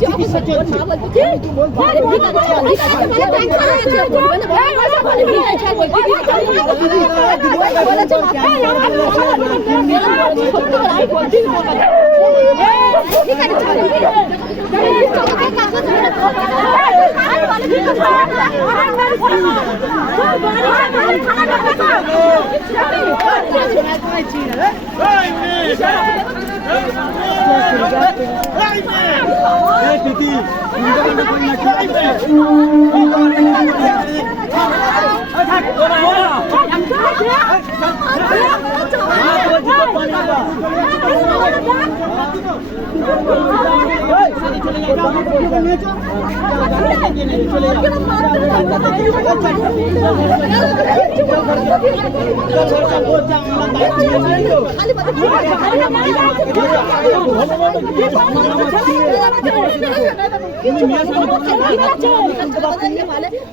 চিকিৎসা চলছে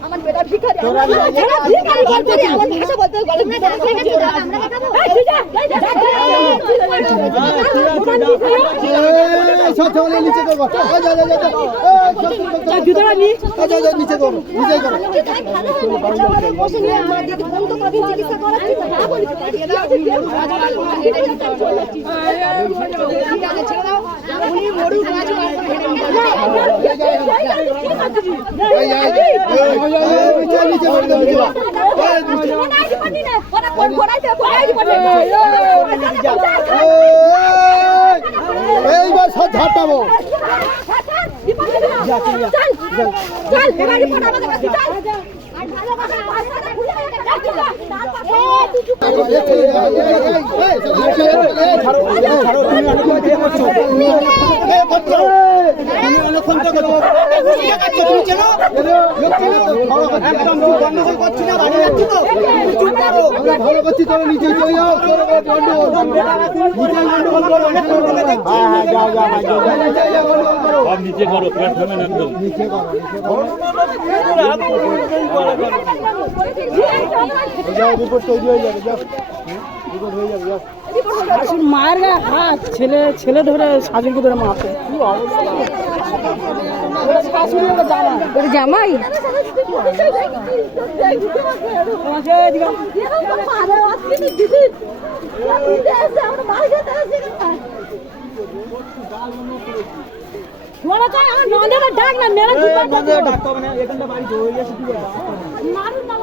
আমার বেটা ভিখারি আমার ভাষা বলতে নিচে করবো নিচে করবো এইবার সব ঝাঁটাবো ভালো করছি তবে নিচে চলে যাও নিচে করো প্ল্যাটফর্মে একদম নিচে করো রিপোর্ট তৈরি হয়ে যাবে রিপোর্ট হয়ে যাবে মায়ের গায়ে হাত ছেলে ধরে শাশুড়িকে ধরে মারছে কি অবস্থা জামাই ডাক না মেলা ডাক হবে না এখানটা বাড়ি হয়ে গেছে মারুন না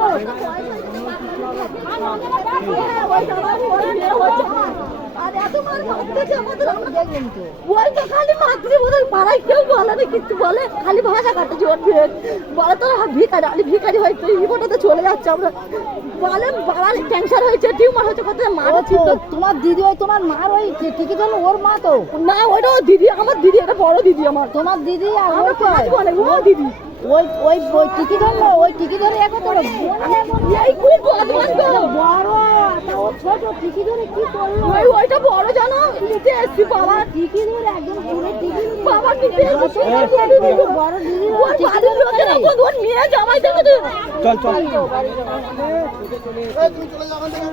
খালি ভাষা কাটতে বলে তো ভিখারি ভিখারি হয়েছে রিপোর্টে চলে যাচ্ছে আমরা বলে বাবার ক্যান্সার হয়েছে টিউমার হয়েছে কোথায় মারছি তোমার দিদি ওই তোমার মার ওই টিকি ধরো ওর মা তো না ওইটা দিদি আমার দিদি এটা বড় দিদি আমার তোমার দিদি আর বলে ও দিদি ওই ওই ওই টিকি ধরলো ওই টিকি ধরে এখন তো এই খুব বড় ও ছোট টিকি ধরে কি করলো ওইটা বড় জানো নিতে এসছি বাবা টিকি ধরে একদম পুরো টিকি বাবা নিতে এসছি বড় দিদি ওর বাড়ির লোকেরা কোন ওর নিয়ে জামাই দেখো চল চল এই তুমি চলে যাও ওখান থেকে